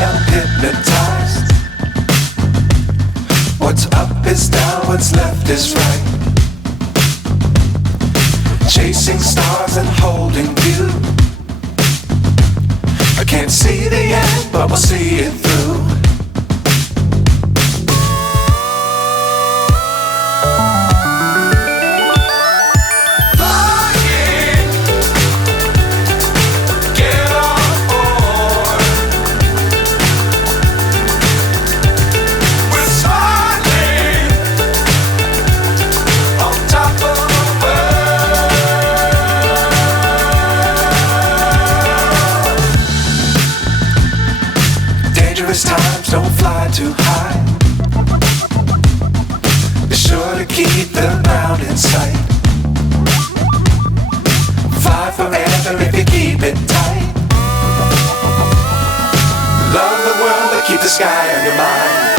am hypnotized. What's up is down, what's left is right. Chasing stars and holding you. I can't see the end, but we'll see it through. Dangerous times, don't fly too high. Be sure to keep the ground in sight. Fly forever if you keep it tight. Love the world, but keep the sky on your mind.